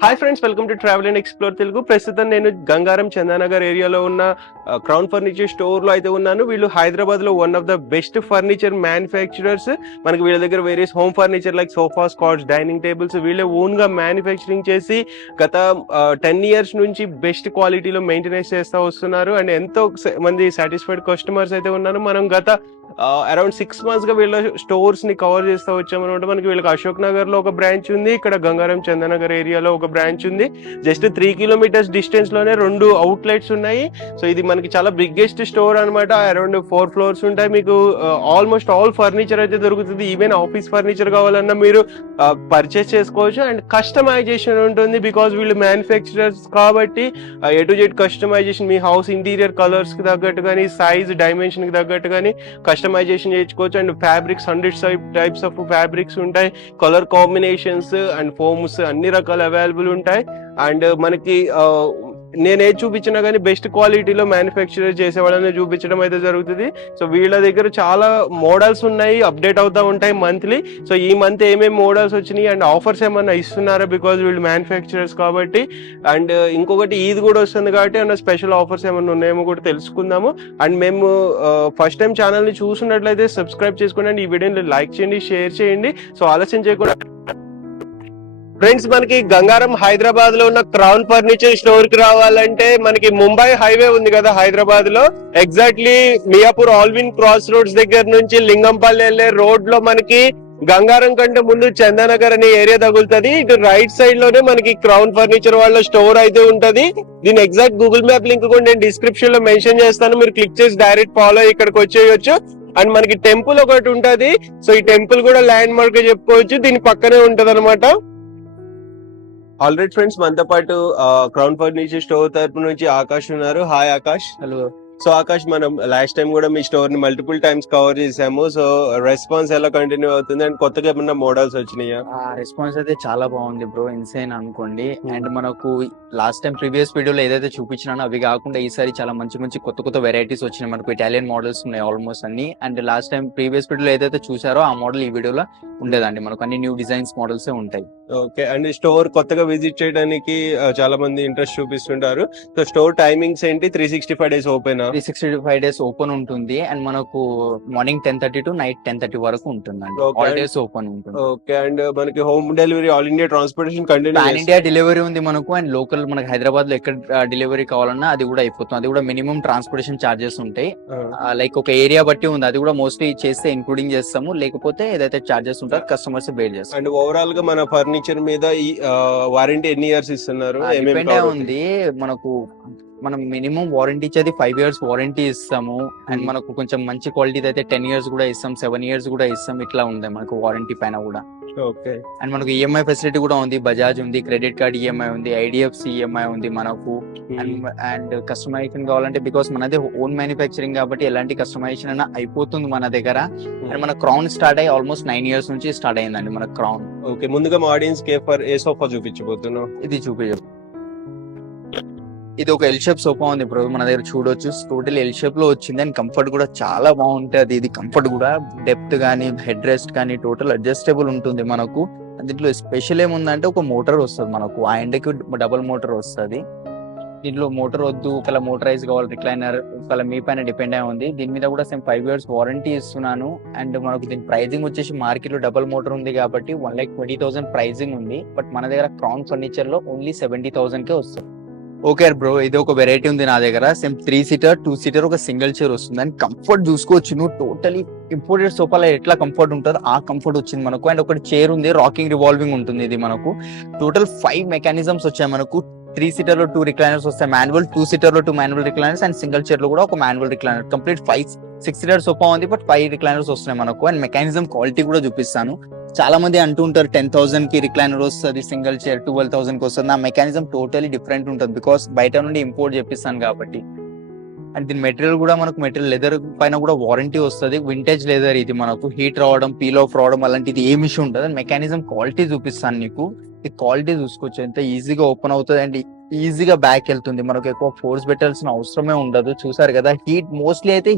Hi friends, welcome to travel and explore Telugu. ప్రస్తుతం నేను గంగారం చందానగర్ ఏరియాలో ఉన్న క్రౌన్ ఫర్నిచర్ స్టోర్ లో అయితే ఉన్నాను. వీళ్ళు హైదరాబాద్ లో one of the best furniture manufacturers. మనకి వీళ్ళ దగ్గర various home furniture like sofas, cots, dining tables వీళ్ళే ఓన్ గా మ్యానుఫ్యాక్చరింగ్ చేసి గత 10 years నుంచి బెస్ట్ క్వాలిటీలో మెయింటెనెన్స్ చేస్తూ వస్తున్నారు. అండ్ ఎంతో మంది సాటిస్ఫైడ్ కస్టమర్స్ అయితే ఉన్నారు. మనం గత అరౌండ్ 6 months గా వీళ్ళ స్టోర్స్ ని కవర్ చేస్తూ వచ్చామన్నమాట. మనకి వీళ్ళకి అశోక్ నగర్ లో ఒక బ్రాంచ్ ఉంది, ఇక్కడ గంగారం చందానగర్ ఏరియాలో ఒక బ్రాంచ్ ఉంది. జస్ట్ 3 kilometers డిస్టెన్స్ లోనే 2 outlets ఉన్నాయి. సో ఇది మనకి చాలా బిగ్గెస్ట్ స్టోర్ అనమాట. అరౌండ్ 4 floors ఉంటాయి. మీకు ఆల్మోస్ట్ ఆల్ ఫర్నిచర్ అయితే దొరుకుతుంది. ఈవెన్ ఆఫీస్ ఫర్నిచర్ కావాలన్నా మీరు పర్చేస్ చేసుకోవచ్చు. అండ్ కస్టమైజేషన్ ఉంటుంది, బికాస్ వీళ్ళు మ్యానుఫ్యాక్చరర్స్ కాబట్టి A to Z కస్టమైజేషన్, మీ హౌస్ ఇంటీరియర్ కలర్స్ కి తగ్గట్టు కానీ, సైజ్ డైమెన్షన్ కి తగ్గట్టు కానీ కస్టమైజేషన్ చేయించుకోవచ్చు. And fabrics 100 types of fabrics ఉంటాయి. కలర్ కాంబినేషన్స్ అండ్ ఫోమ్స్ అన్ని రకాలు అవైలబుల్ ఉంటాయి. అండ్ మనకి నేనే చూపించినా కానీ బెస్ట్ క్వాలిటీలో మ్యానుఫ్యాక్చర్ చేసే వాళ్ళని చూపించడం అయితే జరుగుతుంది. సో వీళ్ళ దగ్గర చాలా మోడల్స్ ఉన్నాయి, అప్డేట్ అవుతూ ఉంటాయి మంత్లీ. సో ఈ మంత్ ఏమేమి మోడల్స్ వచ్చినాయి అండ్ ఆఫర్స్ ఏమన్నా ఇస్తున్నారా, బికాజ్ వీళ్ళు మ్యానుఫ్యాక్చరర్స్ కాబట్టి. అండ్ ఇంకొకటి ఈద్ కూడా వస్తుంది కాబట్టి ఏమన్నా స్పెషల్ ఆఫర్స్ ఏమన్నా ఉన్నాయేమో కూడా తెలుసుకుందాము. అండ్ మేము ఫస్ట్ టైం ఛానల్ని చూసినట్లయితే సబ్స్క్రైబ్ చేసుకోండి అండ్ ఈ వీడియోని లైక్ చేయండి, షేర్ చేయండి. సో ఆలస్యం చేయకుండా ఫ్రెండ్స్, మనకి గంగారం హైదరాబాద్ లో ఉన్న క్రౌన్ ఫర్నిచర్ స్టోర్ కి రావాలంటే మనకి ముంబై హైవే ఉంది కదా హైదరాబాద్ లో, exactly Miyapur Allwyn cross roads దగ్గర నుంచి లింగంపల్లి వెళ్లే రోడ్ లో మనకి గంగారం కంటే ముందు చందానగర్ అనే ఏరియా తగులుతుంది. ఇటు రైట్ సైడ్ లోనే మనకి క్రౌన్ ఫర్నిచర్ వాళ్ళ స్టోర్ అయితే ఉంటది. దీని ఎగ్జాక్ట్ గూగుల్ మ్యాప్ లింక్ కూడా నేను డిస్క్రిప్షన్ లో మెన్షన్ చేస్తాను. మీరు క్లిక్ చేసి డైరెక్ట్ ఫాలో ఇక్కడికి వచ్చేయచ్చు. అండ్ మనకి టెంపుల్ ఒకటి ఉంటది. సో ఈ టెంపుల్ కూడా ల్యాండ్ మార్క్ చెప్పుకోవచ్చు, దీని పక్కనే ఉంటది అనమాట. ఆల్రెడీ ఫ్రెండ్స్, మనతో పాటు క్రౌన్ ఫర్నిచర్ స్టోర్ తరపు నుంచి ఆకాష్ ఉన్నారు. Hi Akash. Hello. So Akash, మనం లాస్ట్ టైం కూడా మీ స్టోర్ ని మల్టిపుల్ టైమ్స్ కవర్ చేసాము. సో రెస్పాన్స్ ఎలా కంటిన్యూ అవుతుంది అండ్ కొత్తగా ఏమన్నా మోడల్స్ వచ్చినాయా? రెస్పాన్స్ అయితే చాలా బాగుంది బ్రో, ఇన్సైన్ అనుకోండి. అండ్ మనకు లాస్ట్ టైం ప్రీవియస్ వీడియోలో ఏదైతే చూపించినానో అవి కాకుండా ఈసారి చాలా మంచి మంచి కొత్త వెరైటీస్ వచ్చినాయి. మనకు ఇటాలియన్ మోడల్స్ ఉన్నాయి ఆల్మోస్ట్ అన్ని. అండ్ లాస్ట్ టైం ప్రీవియస్ వీడియోలో ఏదైతే చూసారో ఆ మోడల్ ఈ వీడియోలో ఉండేదండి. మనకు అన్ని న్యూ డిజైన్స్ మోడల్స్ ఉంటాయి. ఓకే. అండ్ స్టోర్ కొత్తగా విజిట్ చేయడానికి చాలా మంది ఇంట్రెస్ట్ చూపిస్తుంటారు. సో స్టోర్ టైమింగ్స్ ఏంటి? 365 days ఓపెన్? 365 days ఓపెన్ ఉంటుంది. అండ్ మనకు మార్నింగ్ 10:30 to నైట్ 10:30 వరకు ఉంటుందండి. ఆల్ డేస్ ఓపెన్ ఉంటుంది. ఓకే. అండ్ మనకి home delivery, all India transportation continue? Pan India delivery ఉంది మనకు. అండ్ లోకల్ మనకి హైదరాబాద్ లో ఎక్కడ డెలివరీ కావాలన్నా అది కూడా అయిపోతుంది. అది కూడా మినిమం ట్రాన్స్పోర్టేషన్ చార్జెస్ ఉంటాయి. లైక్ ఒక ఏరియా బట్టి ఉంది, అది కూడా మోస్ట్లీ చేస్తే ఇంక్లూడింగ్ చేస్తాము. లేకపోతే ఏదైతే చార్జెస్ ఉంటుందో కస్టమర్స్ బేర్ చేస్తాం. అండ్ ఓవరాల్ గా మన ఫర్నిచర్ మీద వారంటీ ఎన్ని ఇయర్స్ ఇస్తున్నారు? ఉంది మనకు. మనం మినిమం వారంటీ ఇచ్చేది 5 years వారంటీ ఇస్తాము. అండ్ మనకు కొంచెం మంచి క్వాలిటీ అయితే 10 years కూడా ఇస్తాం, 7 years కూడా ఇస్తాం. ఇట్లా ఉంది మనకు వారంటీ పైన కూడా. ఓకే. అండ్ మనకు ఈఎంఐ ఫెసిలిటీ కూడా ఉంది. బజాజ్ ఉంది, క్రెడిట్ కార్డ్ ఈఎంఐ ఉంది, ఐడిఎఫ్సి ఈఎంఐ ఉంది మనకు. అండ్ కస్టమైజేషన్ కావాలంటే బికాస్ మనది ఓన్ మ్యానుఫ్యాక్చరింగ్ కాబట్టి ఎలాంటి కస్టమైజేషన్ అయినా అయిపోతుంది మన దగ్గర. అండ్ మన క్రౌన్ స్టార్ట్ అయ్యి ఆల్మోస్ట్ 9 years నుంచి స్టార్ట్ అయిందండి మన క్రౌన్. ఓకే. ముందుగా మా ఆడియన్స్ కి ఏ సోఫా చూపించబోతున్నావు? ఇది చూపించు. ఇది ఒక ఎల్ షేప్ సోఫా ఉంది బ్రో, మన దగ్గర చూడొచ్చు. టోటల్ ఎల్ షేప్ లో వచ్చింది. అండ్ కంఫర్ట్ కూడా చాలా బాగుంటది. ఇది కంఫర్ట్ కూడా డెప్త్ గానీ, హెడ్ రెస్ట్ కానీ టోటల్ అడ్జస్టబుల్ ఉంటుంది మనకు. దీంట్లో స్పెషల్ ఏముందంటే ఒక మోటార్ వస్తుంది మనకు. ఆ ఎండకి డబుల్ మోటార్ వస్తుంది. దీంట్లో మోటార్ వద్దు, ఒకవేళ మోటరైజ్ కావాలి, రిక్లైనర్ ఒకవేళ మీ పైన డిపెండ్ అయి ఉంది. దీని మీద కూడా సేమ్ 5 years వారంటీ ఇస్తున్నాను. అండ్ మనకు దీని ప్రైజింగ్ వచ్చేసి మార్కెట్ లో డబుల్ మోటార్ ఉంది కాబట్టి 1,20,000 ప్రైజింగ్ ఉంది. బట్ మన దగ్గర క్రౌన్ ఫర్నిచర్ లో ఓన్లీ 70,000 కే వస్తుంది. ఓకే బ్రో, ఇది ఒక వెరైటీ ఉంది నా దగ్గర. సేమ్ 3-seater 2-seater ఒక సింగిల్ చైర్ వస్తుంది. అండ్ కంఫర్ట్ చూసుకోవచ్చు నువ్వు. టోటలీ ఇంపోర్టెడ్ సోఫాలో ఎట్లా కంఫర్ట్ ఉంటుందో ఆ కంఫర్ట్ వచ్చింది మనకు. అండ్ ఒకటి చైర్ ఉంది, రాకింగ్ రివాల్వింగ్ ఉంటుంది. ఇది మనకు టోటల్ 5 mechanisms వచ్చాయి మనకు. 3-seater లో 2 recliners వస్తాయి మాన్యువల్, 2-seater లో 2 manual recliners, and single chair లో కూడా ఒక manual recliner. Complete 6-seater sofa ఉంది, బట్ 5 recliners వస్తున్నాయి మనకు. అండ్ మెకానిజం క్వాలిటీ కూడా చూపిస్తాను. చాలా మంది అంటుంటారు 10,000 కి రిక్లైనర్ వస్తుంది, సింగిల్ చైర్ 12,000 కి వస్తుంది. నా మెకానిజం టోటలీ డిఫరెంట్ ఉంటుంది, బికాస్ బయట నుండి ఇంపోర్ట్ చేపిస్తాను కాబట్టి. అండ్ దీని మెటీరియల్ కూడా మనకు లెదర్ పైన కూడా వారంటీ వస్తుంది. వింటేజ్ లెదర్ ఇది మనకు. హీట్ రావడం, పీల్ ఆఫ్ రావడం అలాంటిది ఏమి ఇష్యూ ఉంటుంది. అండ్ మెకానిజం క్వాలిటీ చూపిస్తాను నీకు. ఈ క్వాలిటీ చూసుకోవచ్చు, ఎంత ఈజీగా ఓపెన్ అవుతుంది అండ్ ఈజీగా బ్యాక్ వెళ్తుంది. మనకు ఎక్కువ ఫోర్స్ పెట్టాల్సిన అవసరమే ఉండదు. చూసారు కదా, హీట్ మోస్ట్లీ అయితే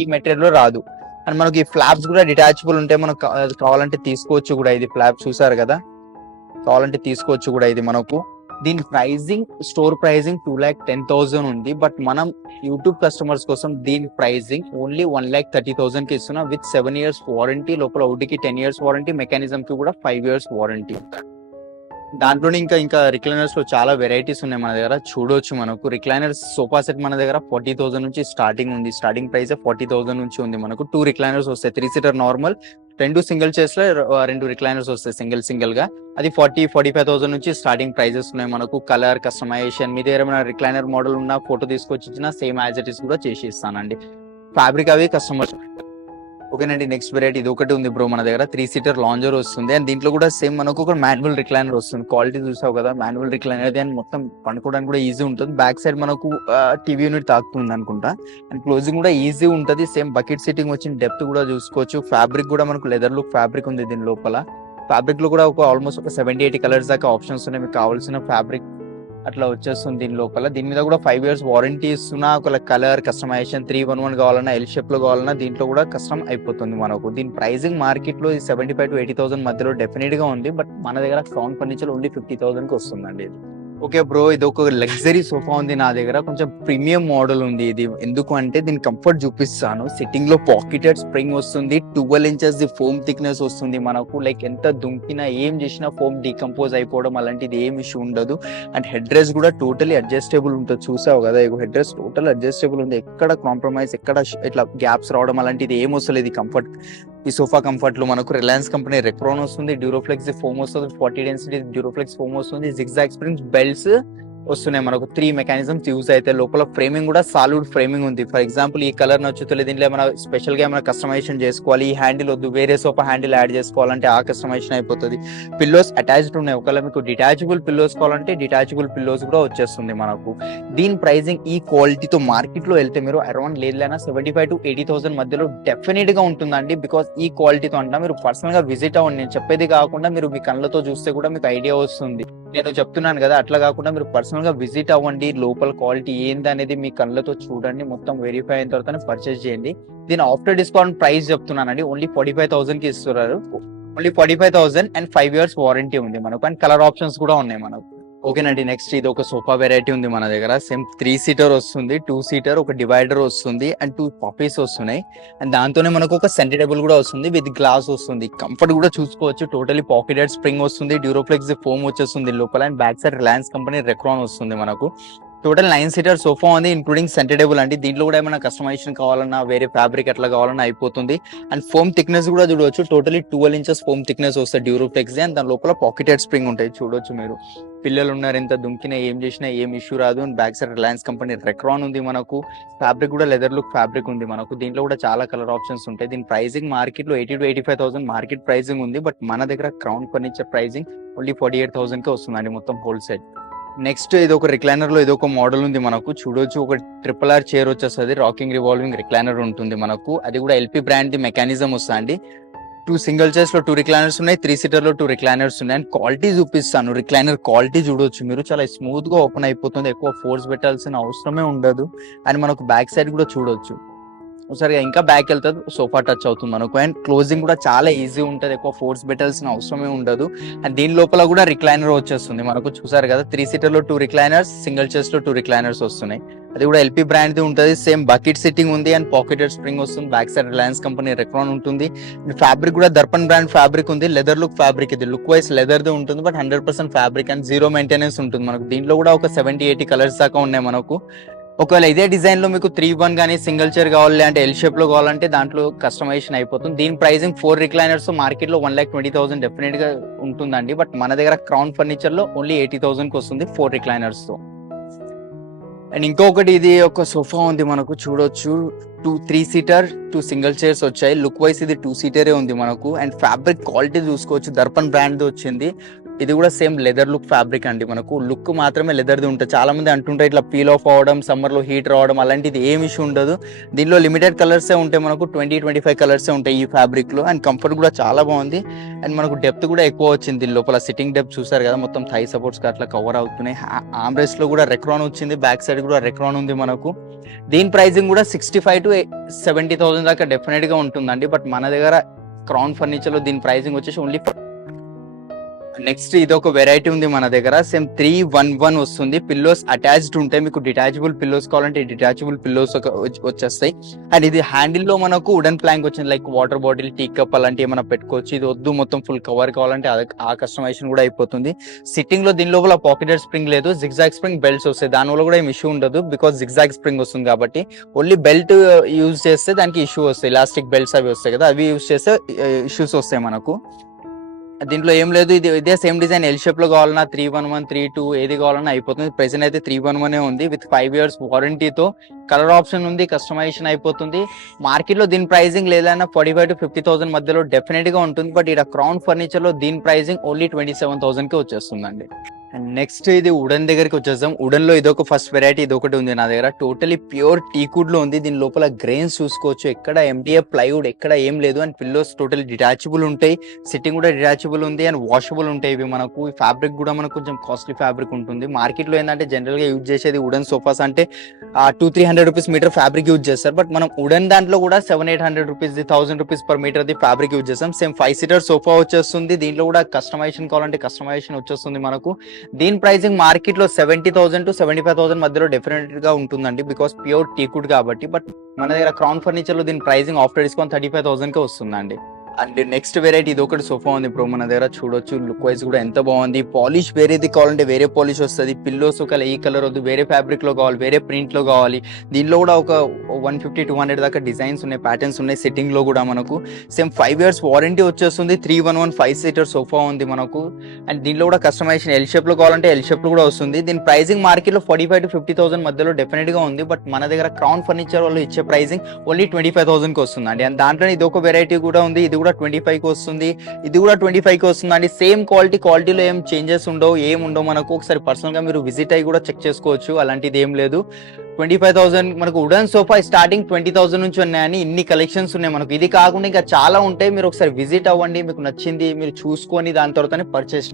ఈ మెటీరియల్ లో రాదు. అండ్ మనకి ఈ ఫ్లాప్స్ కూడా డిటాచబుల్ ఉంటాయి, మనకు కావాలంటే తీసుకోవచ్చు కూడా. ఇది ఫ్లాప్ చూసారు కదా, కావాలంటే తీసుకోవచ్చు కూడా. ఇది మనకు దీని ప్రైజింగ్ స్టోర్ ప్రైజింగ్ 2,10,000 ఉంది, బట్ మనం యూట్యూబ్ కస్టమర్స్ కోసం దీని ప్రైజింగ్ ఓన్లీ 1,30,000 కి ఇస్తున్నాం విత్ 7 years వారంటీ. లోపల వుడ్కి 10 years వారంటీ, మెకానిజం కి కూడా 5 years వారంటీ. దాంట్లోనే ఇంకా రిక్లైనర్స్ లో చాలా వెరైటీస్ ఉన్నాయి మన దగ్గర. చూడొచ్చు మనకు రిక్లైనర్స్ సోఫా సెట్ మన దగ్గర 40,000 నుంచి స్టార్టింగ్ ఉంది. స్టార్టింగ్ ప్రైస్ 40,000 నుంచి ఉంది మనకు. 2 రిక్లైనర్స్ వస్తాయి, 3 seater నార్మల్, 2 సింగిల్ చైర్స్ లో 2 రిక్లైనర్స్ వస్తాయి సింగిల్ గా. అది 40-45,000 నుంచి స్టార్టింగ్ ప్రైజెస్ ఉన్నాయి మనకు. కలర్ కస్టమైజేషన్ మీ దగ్గర ఏమైనా రిక్లైనర్ మోడల్ ఉన్న ఫోటో తీసుకొచ్చి ఇచ్చిన సేమ్ యాజ్ ఇట్ ఇస్ కూడా చేసి ఇస్తానండి. ఫ్యాబ్రిక్ అవి కస్టమర్స్. ఓకేనండి, నెక్స్ట్ వెరైటీ ఇది ఒకటి ఉంది బ్రో మన దగ్గర. 3 seater లాంజర్ వస్తుంది అండ్ దీంట్లో కూడా సేమ్ మనకు ఒక మాన్యువల్ రిక్లైనర్ వస్తుంది. క్వాలిటీ చూసావు కదా, మాన్యువల్ రిక్లైనర్ అది, అండ్ మొత్తం పండుకోవడానికి కూడా ఈజీ ఉంటుంది. బ్యాక్ సైడ్ మనకు టీవీ యూనిట్ తాకుతుంది అనుకుంటా, అండ్ క్లోజింగ్ కూడా ఈజీ ఉంటుంది. సేమ్ బకెట్ సిట్టింగ్ వచ్చిన డెప్త్ కూడా చూసుకోవచ్చు. ఫ్యాబ్రిక్ కూడా మనకు లెదర్ లుక్ ఫ్యాబ్రిక్ ఉంది దీని లోపల. ఫ్యాబ్రిక్ లో కూడా ఆల్మోస్ట్ ఒక 70-80 కలర్స్ దాకా ఆప్షన్స్ ఉన్నాయి. మీకు కావాల్సిన ఫ్యాబ్రిక్ అట్లా వచ్చేస్తుంది దీని లోపల. దీని మీద కూడా 5 years వారంటీ ఇస్తున్నా. ఒక కలర్ కస్టమైజేషన్ 311 కావాలన్నా, ఎల్ షేప్ లో కావాలన్నా దీంట్లో కూడా కస్టమ్ అయిపోతుంది మనకు. దీని ప్రైసింగ్ మార్కెట్ లో 75,000-80,000 మధ్యలో డెఫినెట్ గా ఉంది, బట్ మన దగ్గర క్రౌన్ ఫర్నిచర్ ఓన్లీ 50,000 కి వస్తుందండి ఇది. ఓకే బ్రో, ఇది ఒక లగ్జరీ సోఫా ఉంది నా దగ్గర. కొంచెం ప్రీమియం మోడల్ ఉంది ఇది. ఎందుకు అంటే దీని కంఫర్ట్ చూపిస్తాను. సిట్టింగ్ లో పాకెటెడ్ స్ప్రింగ్ వస్తుంది, 12 inches ది ఫోమ్ థిక్నెస్ వస్తుంది మనకు. లైక్ ఎంత దుంకినా ఏం చేసినా ఫోమ్ డీకంపోజ్ అయిపోవడం అలాంటిది ఏం ఇష్యూ ఉండదు. అండ్ హెడ్ రెస్ట్ కూడా టోటలీ అడ్జస్టబుల్ ఉంటుంది. చూసావు కదా, హెడ్ రెస్ట్ టోటల్ అడ్జస్టబుల్ ఉంది. ఎక్కడ కాంప్రమైజ్, ఎక్కడ ఇట్లా గ్యాప్స్ రావడం అలాంటిది ఏం వస్తలేదు. కంఫర్ట్ ఈ సోఫా కంఫర్ట్ లో మనకు రిలయన్స్ కంపెనీ రెక్రాన్ వస్తుంది, డ్యూరోఫ్లెక్స్ ఫోమ్ వస్తుంది, 40 density డ్యూరోఫ్లెక్స్ ఫోమ్ వస్తుంది, జిగ్జాగ్ స్ప్రింగ్స్ బెల్ట్స్ వస్తున్నాయి మనకు. 3 mechanisms యూజ్ అయితే. లోపల ఫ్రేమింగ్ కూడా సాలిడ్ ఫ్రేమింగ్ ఉంది. ఫర్ ఎగ్జాంపుల్ ఈ కలర్ నచ్చుతుంది, దీంట్లో ఏమైనా స్పెషల్ గా ఏమైనా కస్టమైజేషన్ చేసుకోవాలి, ఈ హ్యాండిల్ వద్దు వేరే సోఫా హ్యాండిల్ యాడ్ చేసుకోవాలంటే ఆ కస్టమైజేషన్ అయిపోతుంది. పిల్లోస్ అటాచ్డ్ ఉన్నాయి. ఒకవేళ మీకు డిటాచబుల్ పిల్లోస్ కావాలంటే డిటాచబుల్ పిల్లోస్ కూడా వచ్చేస్తుంది మనకు. దీని ప్రైజింగ్ ఈ క్వాలిటీతో మార్కెట్ లో వెళ్తే మీరు అరౌండ్ లేదైనా 75,000-80,000 మధ్యలో డెఫినెట్ గా ఉంటుందండి. బికాస్ ఈ క్వాలిటీతో అంటా మీరు పర్సనల్ గా విజిట్ అవ్వండి. నేను చెప్పేది కాకుండా మీరు మీ కళ్ళతో చూస్తే కూడా మీకు ఐడియా వస్తుంది. నేను చెప్తున్నాను కదా, అట్లా కాకుండా మీరు పర్సనల్ గా విజిట్ అవ్వండి. లోపల క్వాలిటీ ఏంది అనేది మీ కళ్ళతో చూడండి. మొత్తం వెరిఫై అయిన తర్వాత పర్చేస్ చేయండి. దీని ఆఫ్టర్ డిస్కౌంట్ ప్రైస్ చెప్తున్నానండి, ఓన్లీ 45,000 కి ఇస్తున్నారు. ఓన్లీ 45,000 అండ్ 5 years వారంటీ ఉంది మనకు. అండ్ కలర్ ఆప్షన్స్ కూడా ఉన్నాయి మనకు. ఓకేనండి, నెక్స్ట్ ఇది ఒక సోఫా వెరైటీ ఉంది మన దగ్గర. సేమ్ 3 seater వస్తుంది, 2 seater, ఒక డివైడర్ వస్తుంది అండ్ 2 పఫీస్ వస్తున్నాయి. అండ్ దాంతోనే మనకు ఒక సెంటర్ టేబుల్ కూడా వస్తుంది విత్ గ్లాస్ వస్తుంది. కంఫర్ట్ కూడా చూసుకోవచ్చు. టోటలీ పాకెటెడ్ స్ప్రింగ్ వస్తుంది, డ్యూరోఫ్లెక్స్ ఫోమ్ వచ్చేస్తుంది లోపల. And back side Reliance company Recron వస్తుంది మనకు. టోటల్ 9 seater సోఫా ఉంది, ఇంక్లూడింగ్ సెంటర్ టేబుల్ అండి. దీంట్లో కూడా ఏమైనా కస్టమైజేషన్ కావాలన్నా, వేరే ఫ్యాబ్రిక్ ఎట్లా కావాలన్నా అయిపోతుంది. అండ్ ఫోమ్ థిక్నెస్ కూడా చూడవచ్చు. టోటలీ 12 inches ఫోమ్ థిక్నెస్ వస్తుంది డ్యూరోఫ్లెక్స్. అండ్ దాని లోపల పాకెటెడ్ స్ప్రింగ్ ఉంటాయి. చూడొచ్చు మీరు, పిల్లలు ఉన్నారు, ఎంత దుంకినా ఏం చేసినా ఏం ఇష్యూ రాదు. And back side Reliance company Recron ఉంది మనకు. ఫ్యాబ్రిక్ కూడా లెదర్ లుక్ ఫ్యాబ్రిక్ ఉంది మనకు. దీంట్లో కూడా చాలా కలర్ ఆప్షన్స్ ఉంటాయి. దీని ప్రైసింగ్ మార్కెట్ లో 80,000-85,000 మార్కెట్ ప్రైసింగ్ ఉంది, బట్ మన దగ్గర క్రౌన్ ఫర్నిచర్ ప్రైసింగ్ ఓన్లీ 48,000 కి వస్తుందండి మొత్తం హోల్సేల్. నెక్స్ట్ ఇది ఒక రిక్లైనర్ లో ఇది ఒక మోడల్ ఉంది మనకు. చూడొచ్చు, ఒక RRR చైర్ వచ్చేస్తుంది, రాకింగ్ రివాల్వింగ్ రిక్లైనర్ ఉంటుంది మనకు. అది కూడా LP బ్రాండ్ ది మెకానిజం వస్తుంది. 2 single chairs లో 2 recliners ఉన్నాయి, 3 seater లో 2 recliners ఉన్నాయి. అండ్ క్వాలిటీ చూపిస్తాను. రిక్లైనర్ క్వాలిటీ చూడొచ్చు మీరు, చాలా స్మూత్ గా ఓపెన్ అయిపోతుంది. ఎక్కువ ఫోర్స్ పెట్టాల్సిన అవసరమే ఉండదు. అండ్ మనకు బ్యాక్ సైడ్ కూడా చూడొచ్చు, ఒకసారి ఇంకా బ్యాక్ వెళ్తుంది, సోఫా టచ్ అవుతుంది మనకు. అండ్ క్లోజింగ్ కూడా చాలా ఈజీ ఉంటుంది, ఎక్కువ ఫోర్స్ పెట్టాల్సిన అవసరమే ఉండదు. అండ్ దీని లోపల కూడా రిక్లైనర్ వచ్చేస్తుంది మనకు. చూసారు కదా, 3 seater లో 2 recliners, సింగిల్ చైర్స్ లో 2 recliners వస్తున్నాయి. అది కూడా LP బ్రాండ్ ది ఉంటుంది. సేమ్ బకెట్ సిట్టింగ్ ఉంది అండ్ పాకెటెడ్ స్ప్రింగ్ వస్తుంది. Back side Reliance company Recron ఉంటుంది. ఫ్యాబ్రిక్ కూడా దర్పన్ బ్రాండ్ ఫ్యాబ్రిక్ ఉంది. లెదర్ లుక్ ఫ్యాబ్రిక్, ఇది లుక్ వైస్ లెదర్ ది ఉంటుంది, బట్ 100% ఫ్యాబ్రిక్ అండ్ 0 మెయింటెనెన్స్ ఉంటుంది మనకు. దీంట్లో కూడా ఒక 70-80 కలర్స్ దాకా ఉన్నాయి మనకు. ఒకవేళ ఇదే డిజైన్ లో మీకు 3-1 కానీ సింగిల్ చైర్ కావాలి అంటే ఎల్ షేప్ లో కావాలంటే దాంట్లో కస్టమైజేషన్ అయిపోతుంది. దీని ప్రైసింగ్ 4 recliners మార్కెట్ లో 1,20,000 డెఫినెట్ గా ఉంటుందండి, బట్ మన దగ్గర క్రౌన్ ఫర్నిచర్ లో ఓన్లీ 80,000 కి వస్తుంది 4 recliners తో. అండ్ ఇంకొకటి ఇది ఒక సోఫా ఉంది మనకు. చూడొచ్చు, 3 seater 2 single chairs వచ్చాయి. లుక్ వైస్ ఇది 2 seater ఉంది మనకు. అండ్ ఫ్యాబ్రిక్ క్వాలిటీ చూసుకోవచ్చు, దర్పన్ బ్రాండ్ వచ్చింది. ఇది కూడా సేమ్ లెదర్ లుక్ ఫ్యాబ్రిక్ అండి మనకు. లుక్ మాత్రమే లెదర్ది ఉంటుంది. చాలా మంది అంటుంటారు ఇట్లా పీల్ ఆఫ్ అవ్వడం, సమ్మర్ లో హీట్ రావడం అలాంటిది ఏం ఇష్యూ ఉండదు. దీనిలో లిమిటెడ్ కలర్సే ఉంటాయి మనకు, 20-25 కలర్సే ఉంటాయి ఈ ఫ్యాబ్రిక్ లో. అండ్ కంఫర్ట్ కూడా చాలా బాగుంది. అండ్ మనకు డెప్త్ కూడా ఎక్కువ వచ్చింది. దీని లోపల సిట్టింగ్ డెప్త్ చూసారు కదా, మొత్తం థై సపోర్ట్స్ అట్లా కవర్ అవుతున్నాయి. ఆర్మ్రెస్ట్ లో కూడా రెక్రాన్ వచ్చింది, బ్యాక్ సైడ్ కూడా రెక్రాన్ ఉంది మనకు. దీని ప్రైసింగ్ కూడా 65,000-70,000 దాకా డెఫినెట్ గా ఉంటుందండి, బట్ మన దగ్గర క్రౌన్ ఫర్నిచర్ లో దీని ప్రైసింగ్ వచ్చేసి ఓన్లీ నెక్స్ట్ ఇది ఒక వెరైటీ ఉంది మన దగ్గర. సేమ్ 311 వస్తుంది. పిల్లోస్ అటాచ్డ్ ఉంటాయి. మీకు డిటాచబుల్ పిల్లోస్ కావాలంటే డిటాచబుల్ పిల్లోస్ వచ్చేస్తాయి. అండ్ ఇది హ్యాండిల్ లో మనకు వుడెన్ ప్లాంక్ వచ్చింది. Like water bottle, tea cup అలాంటివి ఏమైనా పెట్టుకోవచ్చు. ఇది వద్దు మొత్తం ఫుల్ కవర్ కావాలంటే ఆ కస్టమైజేషన్ కూడా అయిపోతుంది. సిట్టింగ్ లో దీని లోపల పాకెటెడ్ స్ప్రింగ్ లేదు, జిగ్జాగ్ స్ప్రింగ్ బెల్ట్స్ వస్తాయి. దాని వల్ల కూడా ఏం ఇష్యూ ఉండదు, బికాస్ జిగ్జాగ్ స్ప్రింగ్ వస్తుంది కాబట్టి. ఓన్లీ బెల్ట్ యూజ్ చేస్తే దానికి ఇష్యూ వస్తాయి. ఎలాస్టిక్ బెల్ట్స్ అవి వస్తాయి కదా, అవి యూజ్ చేస్తే ఇష్యూస్ వస్తాయి మనకు. దీంట్లో ఏం లేదు, ఇదే సేమ్ డిజైన్ ఎల్ షేప్ లో కావాలన్నా 311, 32 ఏది కావాలన్నా అయిపోతుంది. ప్రెసెంట్ అయితే 311 ఉంది విత్ 5 years వారంటీతో. కలర్ ఆప్షన్ ఉంది, కస్టమైజేషన్ అయిపోతుంది. మార్కెట్ లో దీని ప్రైసింగ్ లేదన్నా 45,000 to 50,000 మధ్యలో డెఫినెట్ గా ఉంటుంది. బట్ ఇక్కడ క్రౌన్ ఫర్నిచర్ లో దీని ప్రైసింగ్ ఓన్లీ 27,000 కి వచ్చేస్తుందండి. అండ్ నెక్స్ట్ ఇది వుడెన్ దగ్గరికి వచ్చేద్దాం. వుడెన్ లో ఇదొక ఫస్ట్ వెరైటీ, ఇదొకటి ఉంది నా దగ్గర. టోటలీ ప్యూర్ టీకుడ్ లో ఉంది. దీని లోపల గ్రెయిన్స్ చూసుకోవచ్చు, ఎక్కడ ఎండిఎఫ్ ప్లైవుడ్ ఎక్కడ ఏం లేదు. అండ్ పిల్లోస్ టోటల్ డిటాచబుల్ ఉంటాయి, సిట్టింగ్ కూడా డిటాచబుల్ ఉంది అండ్ వాషబుల్ ఉంటాయి ఇవి మనకు. ఈ ఫ్యాబ్రిక్ కూడా మనకు కొంచెం కాస్ట్లీ ఫ్యాబ్రిక్ ఉంటుంది. మార్కెట్ లో ఏంటంటే జనరల్ గా యూజ్ చేసేది వుడెన్ సోఫాస్ అంటే 200-300 రూపీస్ మీటర్ ఫ్యాబ్రిక్ యూజ్ చేస్తారు. బట్ మనం వుడెన్ దాంట్లో కూడా 700-800 rupees, 1,000 rupees per metre the fabric use చేస్తాం. సేమ్ 5-seater సోఫా వచ్చేస్తుంది. దీంట్లో కూడా కస్టమైజేషన్ కావాలంటే కస్టమైజేషన్ వచ్చేస్తుంది మనకు. దీని ప్రైసింగ్ మార్కెట్ లో 70,000 to 75,000 మధ్యలో డెఫినెట్ గా ఉంటుందండి, బికాస్ ప్యూర్ టీకుడ్ కాబట్టి. బట్ మన దగ్గర క్రౌన్ ఫర్నిచర్ లో దీని ప్రైసింగ్ ఆఫ్టర్ డిస్కౌంట్ 35,000 కే వస్తుందండి. అండ్ నెక్స్ట్ వెరైటీ ఇది ఒకటి సోఫా ఉంది బ్రో మన దగ్గర. చూడొచ్చు లుక్ వైజ్ కూడా ఎంత బాగుంది. పాలిష్ వేరేది కావాలంటే వేరే పాలిష్ వస్తుంది. పిల్లోస్ ఒక ఈ కలర్ వద్దు, వేరే ఫ్యాబ్రిక్ లో కావాలి, వేరే ప్రింట్ లో కావాలి. దీనిలో కూడా ఒక 150-200 దాకా డిజైన్స్ ఉన్నాయి, ప్యాటర్న్స్ ఉన్నాయి. సిట్టింగ్ లో కూడా మనకు సేమ్ 5 years వారంటీ వచ్చేస్తుంది. 311 5-seater సోఫా ఉంది మనకు. అండ్ దీనిలో కూడా కస్టమైజేషన్ ఎల్ షేప్ లో కావాలంటే ఎల్ షేప్ లో కూడా వస్తుంది. దీని ప్రైసింగ్ మార్కెట్ లో 45,000 to 50,000 మధ్యలో డెఫినెట్ గా ఉంది. బట్ మన దగ్గర క్రౌన్ ఫర్నిచర్ వాళ్ళు ఇచ్చే ప్రైసింగ్ ఓన్లీ 25,000 కి వస్తుంది అండి. అండ్ దాంట్లో ఇది ఒక వెరైటీ కూడా ఉంది, ఇది కూడా 25 కి వస్తుంది, ఇది కూడా 25 కి వస్తుంది అండి. సేమ్ క్వాలిటీలో ఏం చేంజెస్ ఉండవు, ఏం ఉండవు మనకు. ఒకసారి పర్సనల్ గా మీరు విజిట్ అయ్యి కూడా చెక్ చేసుకోవచ్చు, అలాంటిది ఏం లేదు. 25,000 మనకు వుడెన్ సోఫా స్టార్టింగ్ 20,000 నుంచి ఉన్నాయని ఇన్ని కలెక్షన్స్ ఉన్నాయి మనకు. ఇది కాకుండా ఇంకా చాలా ఉంటాయి, మీరు ఒకసారి విజిట్ అవ్వండి, మీకు నచ్చింది మీరు చూసుకొని దాని తర్వాతనే పర్చేస్.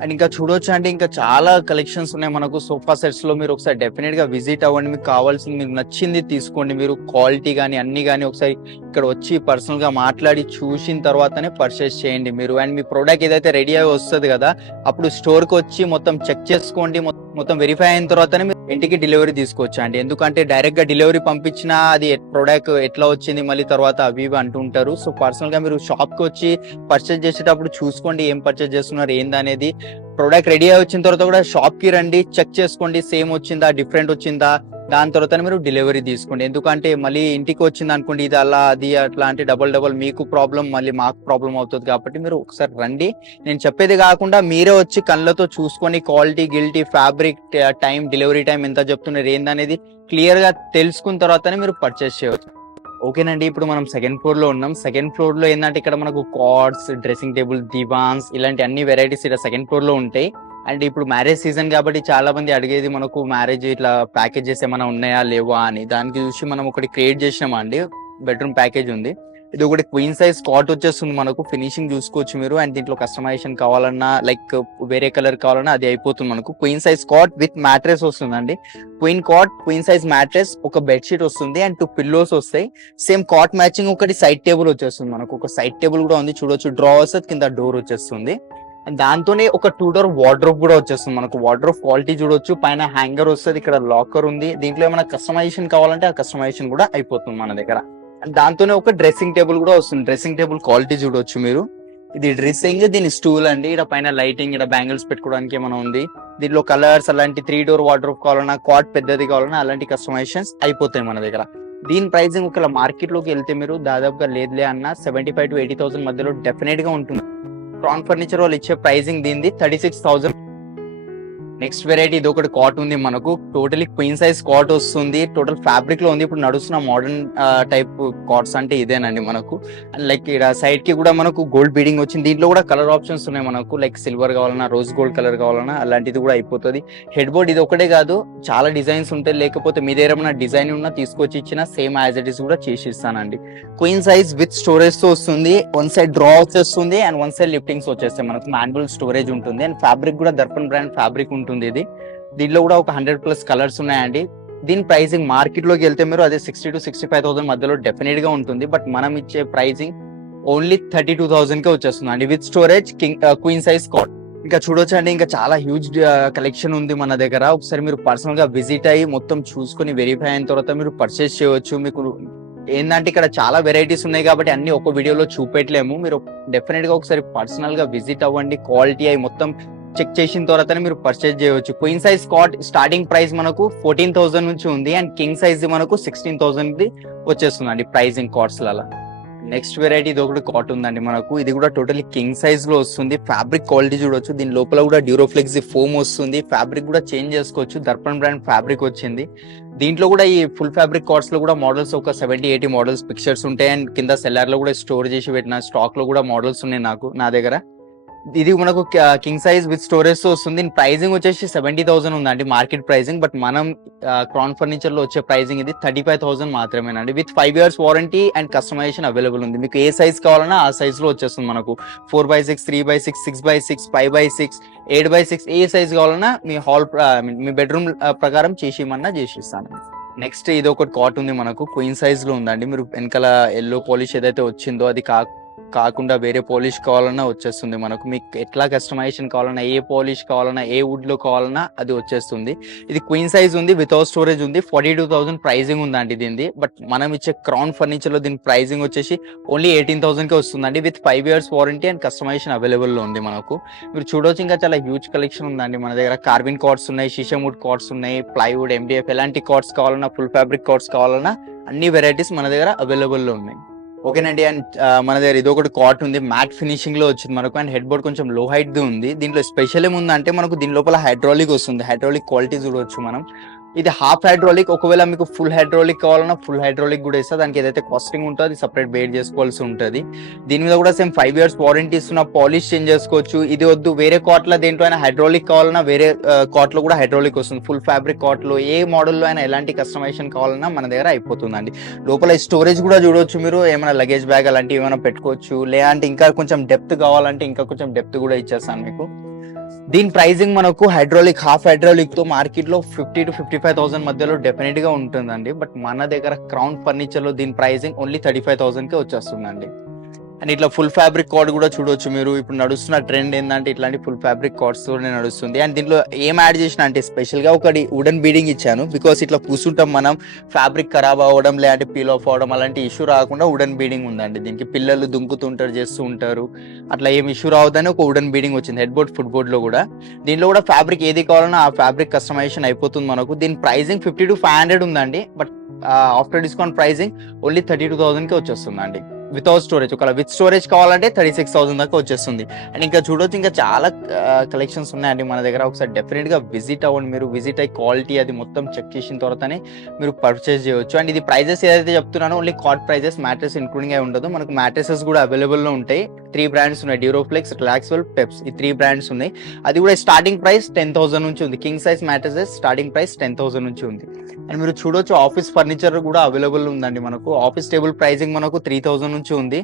అండ్ ఇంకా చూడొచ్చు అంటే ఇంకా చాలా కలెక్షన్స్ ఉన్నాయి మనకు సోఫా సెట్స్ లో. మీరు ఒకసారి డెఫినెట్ గా విజిట్ అవ్వండి, మీకు కావాల్సింది మీకు నచ్చింది తీసుకోండి. మీరు క్వాలిటీ కానీ అన్ని కానీ ఒకసారి ఇక్కడ వచ్చి పర్సనల్ గా మాట్లాడి చూసిన తర్వాతనే పర్చేస్ చేయండి మీరు. అండ్ మీ ప్రోడక్ట్ ఏదైతే రెడీ అయి వస్తుంది కదా, అప్పుడు స్టోర్ కి వచ్చి మొత్తం చెక్ చేసుకోండి. మొత్తం వెరిఫై అయిన తర్వాతనే మీరు ఇంటికి డెలివరీ తీసుకోవచ్చు అండి. ఎందుకంటే డైరెక్ట్ గా డెలివరీ పంపించినా అది ప్రోడక్ట్ ఎట్లా వచ్చింది మళ్ళీ తర్వాత అవి ఇవి అంటుంటారు. సో పర్సనల్ గా మీరు షాప్ కి వచ్చి పర్చేస్ చేసేటప్పుడు చూసుకోండి ఏం పర్చేస్ చేస్తున్నారు ఏందనేది. ప్రోడక్ట్ రెడీ అయి వచ్చిన తర్వాత కూడా షాప్ కి రండి, చెక్ చేసుకోండి సేమ్ వచ్చిందా డిఫరెంట్ వచ్చిందా, దాని తర్వాత మీరు డెలివరీ తీసుకోండి. ఎందుకంటే మళ్ళీ ఇంటికి వచ్చింది అనుకోండి ఇది అలా అది అట్లా అంటే డబల్ మీకు ప్రాబ్లం మళ్ళీ మాకు ప్రాబ్లం అవుతుంది. కాబట్టి మీరు ఒకసారి రండి, నేను చెప్పేది కాకుండా మీరే వచ్చి కళ్ళతో చూసుకొని quality guilty fabric time delivery time ఎంత చెప్తున్నారు ఏందనేది క్లియర్ గా తెలుసుకున్న తర్వాతనే మీరు పర్చేస్ చేయవచ్చు. ఓకేనండి, ఇప్పుడు మనం సెకండ్ ఫ్లోర్ లో ఉన్నాం. సెకండ్ ఫ్లోర్ లో ఏంటంటే ఇక్కడ మనకు కార్డ్స్, డ్రెస్సింగ్ టేబుల్, దివాన్స్ ఇలాంటి అన్ని వెరైటీస్ ఇక్కడ సెకండ్ ఫ్లోర్ లో ఉంటాయి. అండ్ ఇప్పుడు మ్యారేజ్ సీజన్ కాబట్టి చాలా మంది అడిగేది మనకు మ్యారేజ్ ఇట్లా ప్యాకేజెస్ ఏమైనా ఉన్నాయా లేవా అని. దానికి చూసి మనం ఒకటి క్రియేట్ చేసినామా అండి. బెడ్రూమ్ ప్యాకేజ్ ఉంది, ఇది ఒకటి క్వీన్ సైజ్ కాట్ వచ్చేస్తుంది మనకు. ఫినిషింగ్ చూసుకోవచ్చు మీరు. అండ్ దీంట్లో కస్టమైజేషన్ కావాలన్నా లైక్ వేరే కలర్ కావాలన్నా అది అయిపోతుంది మనకు. Queen size cot with mattress వస్తుందండి. Queen cot, queen size mattress, ఒక బెడ్షీట్ వస్తుంది అండ్ 2 పిల్లోస్ వస్తాయి. సేమ్ కాట్ మ్యాచింగ్ ఒకటి సైడ్ టేబుల్ వచ్చేస్తుంది మనకు. ఒక సైడ్ టేబుల్ కూడా ఉంది చూడొచ్చు, డ్రావర్స్ కింద డోర్ వచ్చేస్తుంది. అండ్ దాంతోనే ఒక 2 door వార్డ్రోబ్ కూడా వచ్చేస్తుంది మనకు. వార్డ్రోబ్ క్వాలిటీ చూడొచ్చు, పైన హ్యాంగర్ వస్తుంది, ఇక్కడ లాకర్ ఉంది. దీంట్లో ఏమైనా కస్టమైజేషన్ కావాలంటే ఆ కస్టమైజేషన్ కూడా అయిపోతుంది మన దగ్గర. అండ్ దాంతోనే ఒక డ్రెస్సింగ్ టేబుల్ కూడా వస్తుంది. డ్రెస్సింగ్ టేబుల్ క్వాలిటీ చూడొచ్చు మీరు. ఇది డ్రెస్సింగ్, దీని స్టూల్ అండి. ఇక్కడ పైన లైటింగ్, ఇక్కడ బ్యాంగిల్స్ పెట్టుకోవడానికి ఏమైనా ఉంది. దీంట్లో కలర్స్ అలాంటి 3 door వార్డ్రోబ్ కావాలన్నా, కాట్ పెద్దది కావాలన్నా అలాంటి కస్టమైజేషన్స్ అయిపోతాయి మన దగ్గర. దీని ప్రైసింగ్ ఒకవేళ మార్కెట్ లోకి వెళ్తే మీరు దాదాపుగా లేదులే అన్న 75,000 to 80,000 మధ్యలో డెఫినెట్ గా ఉంటుంది. క్రౌన్ ఫర్నిచర్ వాళ్ళు ఇచ్చే ప్రైసింగ్ దీనిది 36,000. నెక్స్ట్ వెరైటీ ఇది ఒకటి కాట్ ఉంది మనకు. టోటలీ క్వీన్ సైజ్ కాట్ వస్తుంది, టోటల్ ఫ్యాబ్రిక్ లో ఉంది. ఇప్పుడు నడుస్తున్న మోడర్న్ టైప్ కాట్స్ అంటే ఇదేనండి మనకు. లైక్ ఇక్కడ సైడ్ కి కూడా మనకు గోల్డ్ బీడింగ్ వచ్చింది. దీంట్లో కూడా కలర్ ఆప్షన్స్ ఉన్నాయి మనకు, లైక్ సిల్వర్ కావాలన్నా, రోజ్ గోల్డ్ కలర్ కావాలన్నా అలాంటిది కూడా అయిపోతుంది. హెడ్ బోర్డ్ ఇది ఒకటే కాదు, చాలా డిజైన్స్ ఉంటాయి. లేకపోతే మీ దగ్గర ఏమైనా డిజైన్ ఉన్నా తీసుకొచ్చి ఇచ్చిన సేమ్ యాజ్ ఇట్ ఇస్ కూడా చేసి ఇస్తానండి. క్వీన్ సైజ్ విత్ స్టోరేజ్ తో వస్తుంది. 1 side డ్రా వచ్చేస్తుంది అండ్ 1 side లిఫ్టింగ్స్ వచ్చేస్తాయి మనకు. మాన్యువల్ స్టోరేజ్ ఉంటుంది అండ్ ఫ్యాబ్రిక్ కూడా దర్పణ్ బ్రాండ్ ఫ్యాబ్రిక్ ఉంటుంది. ఇది దీంట్లో కూడా ఒక 100+ కలర్స్ ఉన్నాయండి. దీని ప్రైసింగ్ మార్కెట్ లోకి వెళ్తే మీరు అదే 60,000 to 65,000 మధ్యలో డెఫినెట్ గా ఉంటుంది. బట్ మనం ఇచ్చే ప్రైసింగ్ ఓన్లీ 32,000 కే వచ్చేస్తుంది అండి with storage queen size cot. ఇంకా చూడొచ్చు అండి, ఇంకా చాలా హ్యూజ్ కలెక్షన్ ఉంది మన దగ్గర. ఒకసారి మీరు పర్సనల్ గా విజిట్ అయ్యి మొత్తం చూసుకొని వెరిఫై అయిన తర్వాత మీరు పర్చేస్ చేయవచ్చు. మీకు ఏంటంటే ఇక్కడ చాలా వెరైటీస్ ఉన్నాయి కాబట్టి అన్ని ఒక వీడియోలో చూపెట్టలేము. మీరు డెఫినెట్ గా ఒకసారి పర్సనల్ గా విజిట్ అవ్వండి, క్వాలిటీ అయి మొత్తం చెక్ చేసిన తర్వాతనే మీరు పర్చేస్ చేయవచ్చు. Queen size cot starting price మనకు 14,000 నుంచి ఉంది అండ్ కింగ్ సైజ్ మనకు 16,000 వచ్చేస్తుంది అండి ప్రైజింగ్ కాట్స్ లలో. నెక్స్ట్ వెరైటీ ఇది ఒకటి కాట్ ఉందండి మనకు. ఇది కూడా టోటలీ కింగ్ సైజ్ లో వస్తుంది. ఫ్యాబ్రిక్ క్వాలిటీ చూడొచ్చు, దీని లోపల కూడా డ్యూరోఫ్లెక్స్ ఫోమ్ వస్తుంది. ఫ్యాబ్రిక్ కూడా చేంజ్ చేసుకోవచ్చు, దర్పణ్ బ్రాండ్ ఫ్యాబ్రిక్ వచ్చింది. దీంట్లో కూడా ఈ ఫుల్ ఫ్యాబ్రిక్ కార్డ్స్ లో కూడా మోడల్స్ ఒక 70-80 మోడల్స్ పిక్చర్స్ ఉంటాయి అండ్ కింద సెల్లర్ లో కూడా స్టోర్ చేసి పెట్టిన స్టాక్ లో కూడా మోడల్స్ ఉన్నాయి నా దగ్గర. ఇది మనకు కింగ్ సైజ్ విత్ స్టోరేజ్ తో వస్తుంది. ప్రైజింగ్ వచ్చేసి 70,000 ఉందండి మార్కెట్ ప్రైజింగ్. బట్ మనం క్రౌన్ ఫర్నిచర్ లో వచ్చే ప్రైజింగ్ ఇది 35,000 మాత్రమేనండి. With 5 years warranty and customisation available ఉంది. మీకు ఏ సైజ్ కావాలన్నా ఆ సైజ్ లో వచ్చేస్తుంది మనకు. 4x6, 3x6, 6x6, 5x6, 8x6 ఏ సైజ్ కావాలన్నా మీ హాల్ మీ బెడ్రూమ్ ప్రకారం చేసిమన్నా చేసిస్తాను. నెక్స్ట్ ఇది ఒకటి కాట్ ఉంది మనకు, క్వీన్ సైజ్ లో ఉందండి. మీరు వెనకాల ఎల్లో పాలిష్ ఏదైతే వచ్చిందో అది కాకుండా వేరే పాలిష్ కావాలన్నా వచ్చేస్తుంది మనకు. మీకు ఎట్లా కస్టమైజేషన్ కావాలన్నా, ఏ పాలిష్ కావాలన్నా, ఏ వుడ్ లో కావాలన్నా అది వచ్చేస్తుంది. ఇది క్వీన్ సైజ్ ఉంది, వితౌట్ స్టోరేజ్ ఉంది. 42,000 ప్రైజింగ్ ఉందండి దీనిది. బట్ మనం ఇచ్చే క్రౌన్ ఫర్నిచర్ లో దీని ప్రైజింగ్ వచ్చేసి ఓన్లీ 18,000 కే వస్తుందండి. With 5 years warranty and customisation available లో ఉంది మనకు. మీరు చూడవచ్చు ఇంకా చాలా హ్యూజ్ కలెక్షన్ ఉందండి మన దగ్గర. కార్బన్ కార్డ్స్ ఉన్నాయి, షీషమ్ కార్డ్స్ ఉన్నాయి, ప్లైవుడ్, MDF ఎలాంటి కార్డ్స్ కావాలన్నా, ఫుల్ ఫ్యాబ్రిక్ కార్డ్స్ కావాలన్నా అన్ని వెరైటీస్ మన దగ్గర అవైలబుల్ లో ఉన్నాయి. ఓకేనండి. అండ్ మన దగ్గర ఇది ఒకటి కాట్ ఉంది, మ్యాట్ ఫినిషింగ్ లో వచ్చింది మనకు. అండ్ హెడ్ బోర్డ్ కొంచెం లో హైట్ ది ఉంది. దీంట్లో స్పెషల్ ఏముందంటే మనకు దీని లోపల హైడ్రాలిక్ వస్తుంది. హైడ్రాలిక్ క్వాలిటీ చూడవచ్చు మనం. ఇది హాఫ్ హైడ్రాలిక్. ఒకవేళ మీకు ఫుల్ హైడ్రాలిక్ కావాలన్నా ఫుల్ హైడ్రాలిక్ కూడా ఇస్తుంది. దానికి ఏదైతే కాస్టింగ్ ఉంటుందో అది సపరేట్ బేర్ చేసుకోవాల్సి ఉంటుంది. దీని మీద కూడా సేమ్ 5 years వారంటీ ఇస్తున్న, పాలిష్ చేంజ్ చేసుకోవచ్చు. ఇది వద్దు వేరే కాట్ లో దేంట్లో అయినా హైడ్రాలిక్ కావాలన్నా వేరే కాట్ లో కూడా హైడ్రాలిక్ వస్తుంది. ఫుల్ ఫ్యాబ్రిక్ కాట్ లో ఏ మోడల్ లో అయినా ఎలాంటి కస్టమైజేషన్ కావాలన్నా మన దగ్గర అయిపోతుందండి. లోపల స్టోరేజ్ కూడా చూడవచ్చు మీరు, ఏమైనా లగేజ్ బ్యాగ్ అలాంటివి ఏమైనా పెట్టుకోవచ్చు. లేదంటే ఇంకా కొంచెం డెప్త్ కావాలంటే ఇంకా కొంచెం డెప్త్ కూడా ఇచ్చేస్తాను మీకు. దీని ప్రైజింగ్ మనకు హైడ్రాలిక్, హాఫ్ హైడ్రాలిక్ తో మార్కెట్ లో 50,000 to 55,000 మధ్యలో డెఫినెట్ గా ఉంటుందండి. బట్ మన దగ్గర క్రౌన్ ఫర్నిచర్ లో దీని ప్రైజింగ్ ఓన్లీ 35,000 కే వచ్చేస్తుందండి. అండ్ ఇట్లా ఫుల్ ఫ్యాబ్రిక్ కార్డ్ కూడా చూడొచ్చు మీరు. ఇప్పుడు నడుస్తున్న ట్రెండ్ ఏంటంటే ఇట్లాంటి ఫుల్ ఫ్యాబ్రిక్ కార్డ్స్ తోనే నడుస్తుంది. అండ్ దీంట్లో ఏం యాడ్ చేసిన అంటే స్పెషల్ గా ఒకటి వుడెన్ బీడింగ్ ఇచ్చాను. బికాస్ ఇట్లా కూర్చుంటాం మనం, ఫ్యాబ్రిక్ ఖరాబ్ అవ్వడం లేదంటే పీల్ ఆఫ్ అవ్వడం అలాంటి ఇష్యూ రాకుండా వుడెన్ బీడింగ్ ఉందండి దీనికి. పిల్లలు దుంకుతుంటారు, చేస్తూ ఉంటారు, అట్లా ఏం ఇష్యూ రావద్దని ఒక వుడెన్ బీడింగ్ వచ్చింది హెడ్ బోర్డ్, ఫుట్ బోర్డ్ లో కూడా. దీంట్లో కూడా ఫ్యాబ్రిక్ ఏది కావాలన్నా ఆ ఫ్యాబ్రిక్ కస్టమైజేషన్ అయిపోతుంది మనకు. దీని ప్రైజింగ్ 50 to 500 ఉందండి. But after discount pricing only 32,000 కే వచ్చేస్తుందండి వితౌట్ స్టోరేజ్. ఒకవేళ విత్ స్టోరేజ్ కావాలంటే 36,000 దాకా వచ్చేస్తుంది. అండ్ ఇంకా చూడొచ్చు ఇంకా చాలా కలెక్షన్స్ ఉన్నాయండి మన దగ్గర. ఒకసారి డెఫినెట్ గా విజిట్ అవ్వండి మీరు. విజిట్ అయ్యి క్వాలిటీ అది మొత్తం చెక్ చేసిన తర్వాతనే మీరు పర్చేస్ చేయవచ్చు. అండ్ ఇది ప్రైజెస్ ఏదైతే చెప్తున్నానో only cot prices, mattress including అయి ఉండదు. మనకు మ్యాట్రెసెస్ కూడా అవైలబుల్ లో ఉంటాయి. 3 brands ఉన్నాయి, డ్యూరోఫ్లెక్స్, రిలాక్స్వెల్, పెప్స్. ఈ 3 brands ఉన్నాయి. అది కూడా స్టార్టింగ్ ప్రైస్ 10,000 నుంచి ఉంది. King size mattresses starting price 10,000 నుంచి ఉంది. అండ్ మీరు చూడొచ్చు ఆఫీస్ ఫర్నిచర్ కూడా అవైలబుల్ ఉందండి మనకు. ఆఫీస్ టేబుల్ ప్రైజింగ్ మనకు 3,000 నుంచి ఉంది.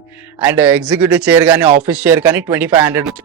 అండ్ ఎగ్జిక్యూటివ్ చైర్ కానీ ఆఫీస్ చైర్ కానీ 2,500 నుంచి.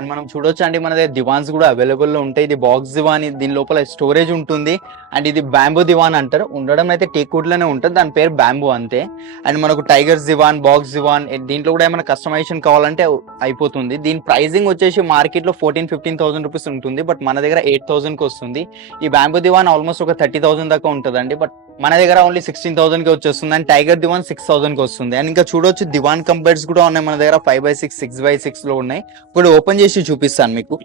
అండ్ మనం చూడొచ్చు అండి మన దగ్గర దివాన్స్ కూడా అవైలబుల్ లో ఉంటాయి. ఇది బాక్స్ దివాన్, దీని లోపల స్టోరేజ్ ఉంటుంది. అండ్ ఇది బ్యాంబూ దివాన్ అంటారు. ఉండడం అయితే టేక్ వుడ్ లోనే ఉంటుంది, దాని పేరు బ్యాంబూ అంతే. అండ్ మనకు టైగర్స్ దివాన్, బాక్స్ దివాన్, దీంట్లో కూడా ఏమైనా కస్టమైజేషన్ కావాలంటే అయిపోతుంది. దీని ప్రైజింగ్ వచ్చేసి మార్కెట్ లో 14,000-15,000 రూపీస్ ఉంటుంది. బట్ మన దగ్గర 8,000 కి వస్తుంది. ఈ బ్యాంబూ దివాన్ ఆల్మోస్ట్ ఒక 30,000 దాకా ఉంటుందండి. బట్ మన దగ్గర ఓన్లీ 16,000 కి వచ్చేస్తుంది. అండ్ టైగర్ దివాన్ 6,000 కి వస్తుంది. అండ్ ఇంకా చూడొచ్చు దివాన్ కంబెడ్స్ కూడా ఉన్నాయి మన దగ్గర. 5x6, 6x6 లో ఉన్నాయి. ఇప్పుడు ఓపెన్ చేసి చూపిస్తాను మీకు.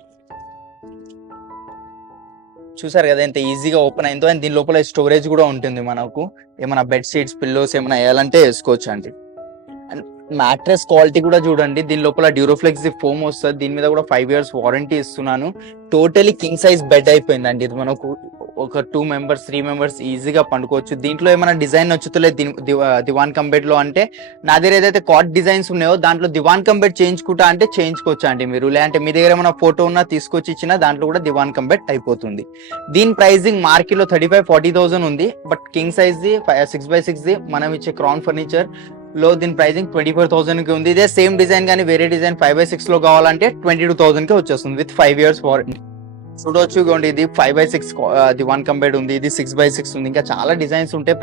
చూసారు కదా ఎంత ఈజీగా ఓపెన్ అయిందో. అండ్ దీని లోపల స్టోరేజ్ కూడా ఉంటుంది మనకు. ఏమైనా బెడ్ షీట్స్, పిల్లోస్ ఏమైనా వేయాలంటే వేసుకోవచ్చు అండి. అండ్ మ్యాట్రెస్ క్వాలిటీ కూడా చూడండి. దీని లోపల డ్యూరోఫ్లెక్స్ ఫోమ్ వస్తుంది. దీని మీద కూడా 5 years వారంటీ ఇస్తున్నాను. టోటలీ కింగ్ సైజ్ బెడ్ అయిపోయిందండి ఇది మనకు. ఒక 2 members, 3 members ఈజీగా పండుకోవచ్చు. దీంట్లో ఏమైనా డిజైన్ నచ్చుతలేదు దివాన్ కంబెడ్ లో అంటే నా దగ్గర ఏదైతే కాట్ డిజైన్స్ ఉన్నాయో దాంట్లో దివాన్ కంబెడ్ చేయించుకుంటా అంటే చేయించుకోవచ్చు అండి మీరు. లేదంటే మీ దగ్గర ఏమైనా ఫోటో ఉన్నా తీసుకొచ్చి ఇచ్చినా దాంట్లో కూడా దివాన్ కంబెడ్ అయిపోతుంది. దీని ప్రైజింగ్ మార్కెట్ లో 35,000-40,000 ఉంది. But king size the 6x6 the మనం ఇచ్చే క్రౌన్ ఫర్నిచర్ లో దీని ప్రైజింగ్ 24,000 కి ఉంది. ఇదే సేమ్ డిజైన్ కానీ వేరే డిజైన్ 5x6 లో కావాలంటే 22,000 కి వచ్చేస్తుంది విత్ 5 years వారంటీ. చూడొచ్చు. ఇగోండి ఇది 5x6 అది 1 కంబైడ్ ఉంది, ఇది 6x6 ఉంది, ఇంకా చాలా డిజైన్స్ ఉంటాయి.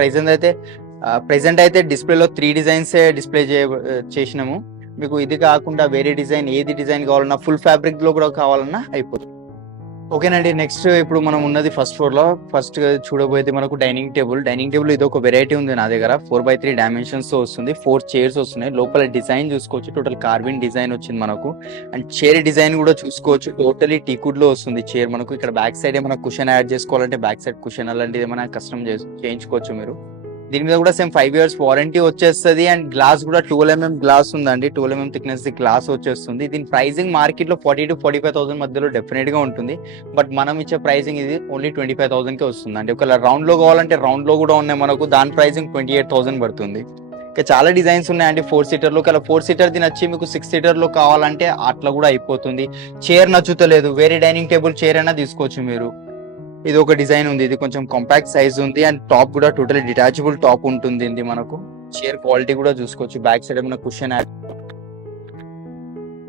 ప్రెసెంట్ అయితే డిస్ప్లేలో 3 డిజైన్స్ డిస్ప్లే చేసినాము. మీకు ఇది కాకుండా వేరే డిజైన్ ఏది డిజైన్ కావాలన్నా ఫుల్ ఫ్యాబ్రిక్ లో కూడా కావాలన్నా అయిపోతుంది. ఓకేనండి, నెక్స్ట్ ఇప్పుడు మనం ఉన్నది ఫస్ట్ ఫ్లోర్ లో. ఫస్ట్ చూడబోయేది మనకు డైనింగ్ టేబుల్. ఇది ఒక వెరైటీ ఉంది నా దగ్గర. 4x3 డైమెన్షన్స్ తో వస్తుంది. 4 చైర్స్ వస్తున్నాయి. లోపల డిజైన్ చూసుకోవచ్చు, టోటల్ కార్విన్ డిజైన్ వచ్చింది మనకు. అండ్ చైర్ డిజైన్ కూడా చూసుకోవచ్చు, టోటలీ టీకుడ్ లో వస్తుంది చైర్ మనకు. ఇక్కడ బ్యాక్ సైడ్ ఏమైనా కుషన్ యాడ్ చేసుకోవాలంటే బ్యాక్ సైడ్ కుషన్ అలాంటిది ఏమైనా కస్టమ్ చేయించుకోవచ్చు మీరు. దీని మీద కూడా సేమ్ 5 years వారంటీ వచ్చేస్తుంది. అండ్ గ్లాస్ కూడా 12 mm గ్లాస్ ఉందండి, 12 mm థిక్నెస్ గ్లాస్ వచ్చేస్తుంది. దీని ప్రైసింగ్ మార్కెట్ లో 40,000 to 45,000 మధ్యలో డెఫినెట్ గా ఉంటుంది. బట్ మనం ఇచ్చే ప్రైసింగ్ ఇది ఓన్లీ 25,000 కే వస్తుంది అండి. ఒకవేళ రౌండ్ లో కావాలంటే రౌండ్ లో కూడా ఉన్నాయి మనకు, దాని ప్రైసింగ్ 28,000 పడుతుంది. ఇంకా చాలా డిజైన్స్ ఉన్నాయండి 4 seater లో. 4 seater ది నచ్చి మీకు 6 seater లో కావాలంటే అట్లా కూడా అయిపోతుంది. చైర్ నచ్చుతలేదు, వేరే డైనింగ్ టేబుల్ చైర్ అయినా తీసుకోవచ్చు మీరు. ఇది ఒక డిజైన్ ఉంది, ఇది కొంచెం కాంపాక్ట్ సైజ్ ఉంది. అండ్ టాప్ కూడా టోటలీ డిటాచబుల్ టాప్ ఉంటుంది ఇది మనకు. చైర్ క్వాలిటీ కూడా చూసుకోవచ్చు, బ్యాక్ సైడ్ ఏమైనా కుషన్ యాడ్.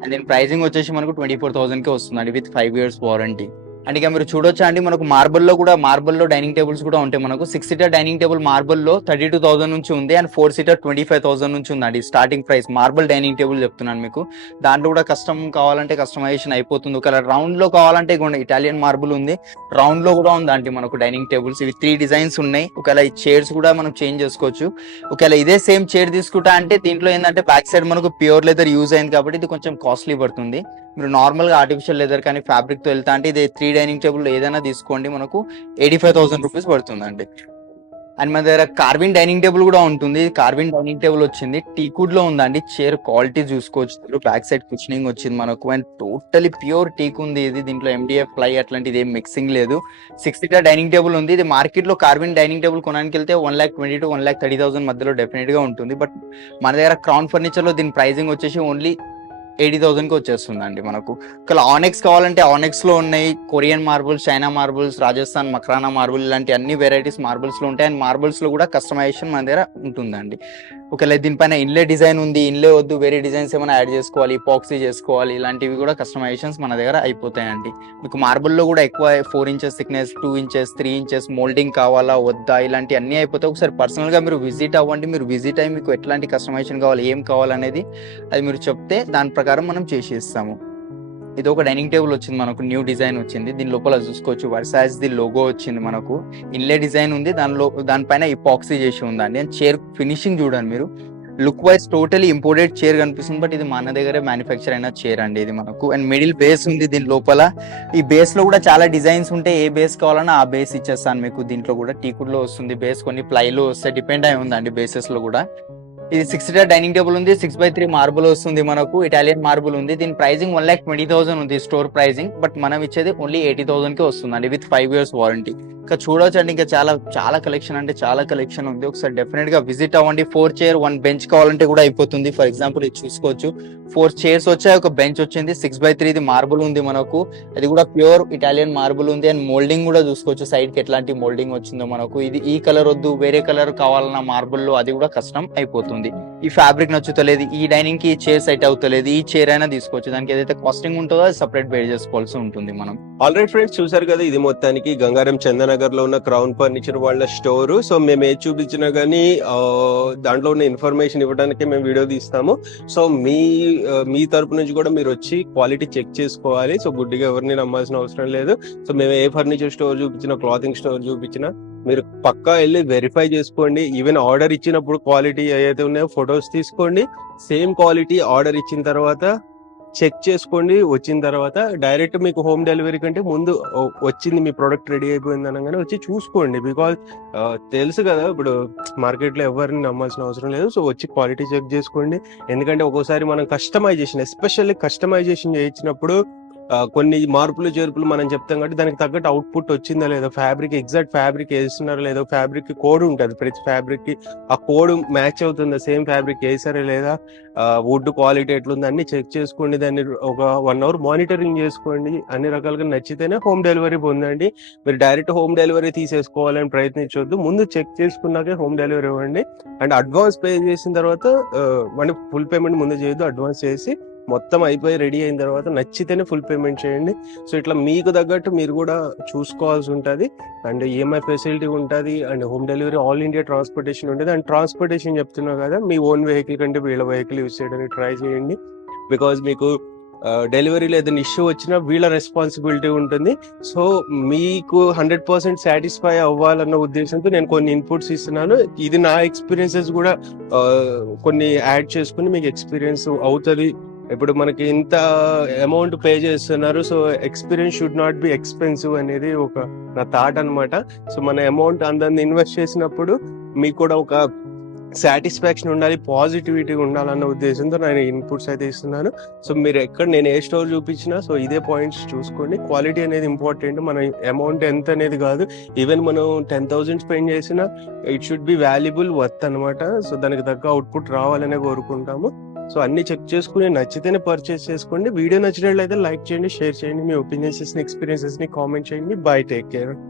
అండ్ దీని ప్రైసింగ్ వచ్చేసి మనకు 24,000 కే వస్తుందండి విత్ 5 years వారంటీ. అండ్ ఇక మీరు చూడొచ్చా అండి, మనకు మార్బుల్లో డైనింగ్ టేబుల్స్ కూడా ఉంటాయి మనకు. 6 seater డైనింగ్ టేబుల్ మార్బుల్లో 32,000 నుంచి ఉంది. అండ్ 4 seater 25,000 నుంచి ఉందండి starting price. Marble dining table చెప్తున్నాను మీకు. దాంట్లో కూడా కస్టమ్ కావాలంటే కస్టమైజేషన్ అయిపోతుంది. ఒకవేళ రౌండ్ లో కావాలంటే ఇటాలియన్ మార్బుల్ ఉంది, రౌండ్ లో కూడా ఉందండి మనకు డైనింగ్ టేబుల్స్. ఇవి 3 డిజైన్స్ ఉన్నాయి. ఒకవేళ ఈ చైర్స్ కూడా మనం చేంజ్ చేసుకోవచ్చు. ఒకవేళ ఇదే సేమ్ చైర్ తీసుకుంటా అంటే దీంట్లో ఏంటంటే బ్యాక్ సైడ్ మనకు ప్యూర్ లెదర్ యూజ్ అయింది కాబట్టి ఇది కొంచెం కాస్ట్లీ పడుతుంది. మీరు నార్మల్ గా ఆర్టిఫిషియల్ లెదర్ కానీ ఫ్యాబ్రిక్ తో వెళ్తా అంటే ఇది 3 డైనింగ్ టేబుల్ ఏదైనా తీసుకోండి, మనకు 85,000 రూపీస్ పడుతుందండి. అండ్ మన దగ్గర కార్విన్ డైనింగ్ టేబుల్ కూడా ఉంటుంది. కార్విన్ డైనింగ్ టేబుల్ వచ్చింది, టీకుడ్ లో ఉందండి. చైర్ క్వాలిటీ చూసుకోవచ్చు, బ్యాక్ సైడ్ కుషనింగ్ వచ్చింది మనకు. అండ్ టోటలీ ప్యూర్ టీక్ ఉంది ఇది. దీంట్లో MDF ప్లై అట్లాంటిది ఏం మిక్సింగ్ లేదు. 6 seater డైనింగ్ టేబుల్ ఉంది. ఇది మార్కెట్ లో కార్విన్ డైనింగ్ టేబుల్ కొనడానికి వెళ్తే 1,20,000 to 1,30,000 మధ్యలో డెఫినెట్ గా ఉంటుంది. బట్ మన దగ్గర క్రౌన్ ఫర్నిచర్ లో దీని ప్రైసింగ్ వచ్చేసి ఓన్లీ 80,000 కి వచ్చేస్తుందండి మనకు. ఒకవేళ ఆనెక్స్ కావాలంటే ఆనెక్స్ లో ఉన్నాయి, Korean marbles, China marbles, Rajasthan Makrana marble, ఇలాంటి అన్ని వెరైటీస్ మార్బుల్స్ లో ఉంటాయి. అండ్ మార్బుల్స్ లో కూడా కస్టమైజేషన్ మన దగ్గర ఉంటుందండి. ఒకవేళ దీనిపైన ఇన్లే డిజైన్ ఉంది, ఇన్లే వద్దు వేరే డిజైన్స్ ఏమైనా యాడ్ చేసుకోవాలి, పాక్సీ చేసుకోవాలి, ఇలాంటివి కూడా కస్టమైజేషన్స్ మన దగ్గర అయిపోతాయండి. మీకు మార్బుల్లో కూడా ఎక్కువ 4 inches thickness, 2 inches, 3 inches moulding కావాలా వద్దా ఇలాంటి అన్ని అయిపోతాయి. ఒకసారి పర్సనల్ గా మీరు విజిట్ అవ్వండి. మీరు విజిట్ అయ్యి మీకు ఎట్లాంటి కస్టమైజేషన్ కావాలి, ఏం కావాలనేది అది మీరు చెప్తే దాని ప్రకారం మనం చేసి ఇస్తాము. ఇది ఒక డైనింగ్ టేబుల్ వచ్చింది మనకు, న్యూ డిజైన్ వచ్చింది. దీని లోపల చూసుకోవచ్చు వర్సాస్ ది లోగో వచ్చింది మనకు. ఇన్లే డిజైన్ ఉంది, దానిపైన ఇపాక్సీ చేసి ఉందండి. అండ్ చైర్ ఫినిషింగ్ చూడండి మీరు, look wise totally imported chair కనిపిస్తుంది. బట్ ఇది మన దగ్గరే మ్యానుఫ్యాక్చర్ అయిన చైర్ అండి ఇది మనకు. అండ్ మిడిల్ బేస్ ఉంది దీని లోపల. ఈ బేస్ లో కూడా చాలా డిజైన్స్ ఉంటాయి, ఏ బేస్ కావాలన్నా ఆ బేస్ ఇచ్చేస్తాను మీకు. దీంట్లో కూడా టీకుడ్ లో వస్తుంది బేస్, కొన్ని ప్లైలో వస్తాయి, డిపెండ్ అయి ఉందండి బేసెస్ లో కూడా. ఇది 6 seater డైనింగ్ టేబుల్ ఉంది, 6x3 మార్బుల్ వస్తుంది మనకు, ఇటాలియన్ మార్బుల్ ఉంది. దీని ప్రైసింగ్ 1,20,000 ఉంది స్టోర్ ప్రైసింగ్. బట్ మనం ఇచ్చేది ఓన్లీ 80,000 కి వస్తుందండి విత్ 5 years వారంటీ. ఇంకా చూడవచ్చు అండి, ఇంకా చాలా కలెక్షన్ అంటే చాలా కలెక్షన్ ఉంది. ఒకసారి డెఫినెట్ గా విజిట్ అవ్వండి. 4 chair 1 bench కావాలంటే కూడా అయిపోతుంది. ఫర్ ఎగ్జాంపుల్ ఇది చూసుకోవచ్చు, 4 chairs వచ్చాయి, ఒక బెంచ్ వచ్చింది. 6x3 ఇది మార్బుల్ ఉంది మనకు, అది కూడా ప్యూర్ ఇటాలియన్ మార్బుల్ ఉంది. అండ్ మోల్డింగ్ కూడా చూసుకోవచ్చు, సైడ్ కి ఎట్లాంటి మోల్డింగ్ వచ్చిందో మనకు. ఇది ఈ కలర్ వద్దు వేరే కలర్ కావాలన్న మార్బుల్ లో అది కూడా కస్టమ్ అయిపోతుంది. ఈ ఫ్యాబ్రిక్ నచ్చుతలేదు, ఈ డైనింగ్ కి చైర్ సెట్ అవుతలేదు, ఈ చైర్ అయినా తీసుకోవచ్చు. దానికి ఏదైతే కాస్టింగ్ ఉంటుందో అది సపరేట్ బేర్ చేసుకోవాల్సి ఉంటుంది మనం. ఆల్రెడీ ఫ్రెండ్స్ చూసారు కదా, ఇది మొత్తానికి గంగారం చందనగర్ లో ఉన్న క్రౌన్ ఫర్నిచర్ వాళ్ళ స్టోర్. సో మేము ఏది చూపించినా గానీ దాంట్లో ఉన్న ఇన్ఫర్మేషన్ ఇవ్వడానికి మేము వీడియో తీస్తాము. సో మీ తరపు నుంచి కూడా మీరు వచ్చి క్వాలిటీ చెక్ చేసుకోవాలి. సో గుడ్డిగా ఎవరిని నమ్మాల్సిన అవసరం లేదు. సో మేము ఏ ఫర్నిచర్ స్టోర్ చూపించినా, క్లాతింగ్ స్టోర్ చూపించినా మీరు పక్కా వెళ్ళి వెరిఫై చేసుకోండి. ఈవెన్ ఆర్డర్ ఇచ్చినప్పుడు క్వాలిటీ ఏదైతే ఉన్నాయో ఫొటోస్ తీసుకోండి. సేమ్ క్వాలిటీ ఆర్డర్ ఇచ్చిన తర్వాత చెక్ చేసుకోండి. వచ్చిన తర్వాత డైరెక్ట్ మీకు హోమ్ డెలివరీ కంటే ముందు వచ్చింది మీ ప్రోడక్ట్ రెడీ అయిపోయింది అనగానే వచ్చి చూసుకోండి. బికాజ్ తెలుసు కదా, ఇప్పుడు మార్కెట్లో ఎవరిని నమ్మాల్సిన అవసరం లేదు. సో వచ్చి క్వాలిటీ చెక్ చేసుకోండి. ఎందుకంటే ఒక్కోసారి మనం కస్టమైజేషన్, ఎస్పెషల్లీ కస్టమైజేషన్ చేయించినప్పుడు కొన్ని మార్పులు చేర్పులు మనం చెప్తాం కాబట్టి దానికి తగ్గట్టు అవుట్పుట్ వచ్చిందా లేదా, ఫ్యాబ్రిక్ ఎగ్జాక్ట్ ఫ్యాబ్రిక్ వేస్తున్నారా లేదా, ఫ్యాబ్రిక్ కి కోడ్ ఉంటుంది, ప్రతి ఫ్యాబ్రిక్ కి ఆ కోడ్ మ్యాచ్ అవుతుందా, సేమ్ ఫ్యాబ్రిక్ వేసారా లేదా, వుడ్ క్వాలిటీ ఎట్లుంది అన్ని చెక్ చేసుకోండి. దాన్ని ఒక 1 hour మానిటరింగ్ చేసుకోండి. అన్ని రకాలుగా నచ్చితేనే హోమ్ డెలివరీ పొందండి. మీరు డైరెక్ట్ హోమ్ డెలివరీ తీసేసుకోవాలని ప్రయత్నించొద్దు. ముందు చెక్ చేసుకున్నాకే హోమ్ డెలివరీ ఇవ్వండి. అండ్ అడ్వాన్స్ పే చేసిన తర్వాత ఫుల్ పేమెంట్ ముందు చేయొద్దు, అడ్వాన్స్ చేసి మొత్తం అయిపోయి రెడీ అయిన తర్వాత నచ్చితేనే ఫుల్ పేమెంట్ చేయండి. సో ఇట్లా మీకు తగ్గట్టు మీరు కూడా చూసుకోవాల్సి ఉంటుంది. అండ్ ఈఎంఐ ఫెసిలిటీ ఉంటుంది, and home delivery, all India transportation ఉంటుంది. అండ్ ట్రాన్స్పోర్టేషన్ చెప్తున్నా కదా, మీ ఓన్ వెహికల్ కంటే వీళ్ళ వెహికల్ యూజ్ చేయడానికి ట్రై చేయండి. బికాజ్ మీకు డెలివరీలో ఏదైనా ఇష్యూ వచ్చినా వీళ్ళ రెస్పాన్సిబిలిటీ ఉంటుంది. సో మీకు 100% సాటిస్ఫై అవ్వాలన్న ఉద్దేశంతో నేను కొన్ని ఇన్పుట్స్ ఇస్తున్నాను. ఇది నా ఎక్స్పీరియన్సెస్ కూడా కొన్ని యాడ్ చేసుకుని మీకు ఎక్స్పీరియన్స్ అవుతుంది. ఇప్పుడు మనకి ఇంత అమౌంట్ పే చేస్తున్నారు, so experience should not be expensive అనేది ఒక నా థాట్ అనమాట. సో మన అమౌంట్ అందరిని ఇన్వెస్ట్ చేసినప్పుడు మీకు కూడా ఒక సాటిస్ఫాక్షన్ ఉండాలి, పాజిటివిటీ ఉండాలన్న ఉద్దేశంతో నేను ఇన్పుట్స్ అయితే ఇస్తున్నాను. సో మీరు నేను ఏ స్టోర్ చూపించినా సో ఇదే పాయింట్స్ చూసుకోండి. క్వాలిటీ అనేది ఇంపార్టెంట్, మన అమౌంట్ ఎంత అనేది కాదు. ఈవెన్ మనం 10,000 స్పెండ్ చేసినా it should be valuable worth అనమాట. సో దానికి తగ్గ అవుట్పుట్ రావాలనే కోరుకుంటాము. సో అన్ని చెక్ చేసుకుని నచ్చితేనే పర్చేస్ చేసుకోండి. వీడియో నచ్చినట్లయితే లైక్ చేయండి, షేర్ చేయండి, మీ ఒపీనియన్స్ ని, ఎక్స్పీరియన్సెస్ ని కామెంట్ చేయండి. By, take care.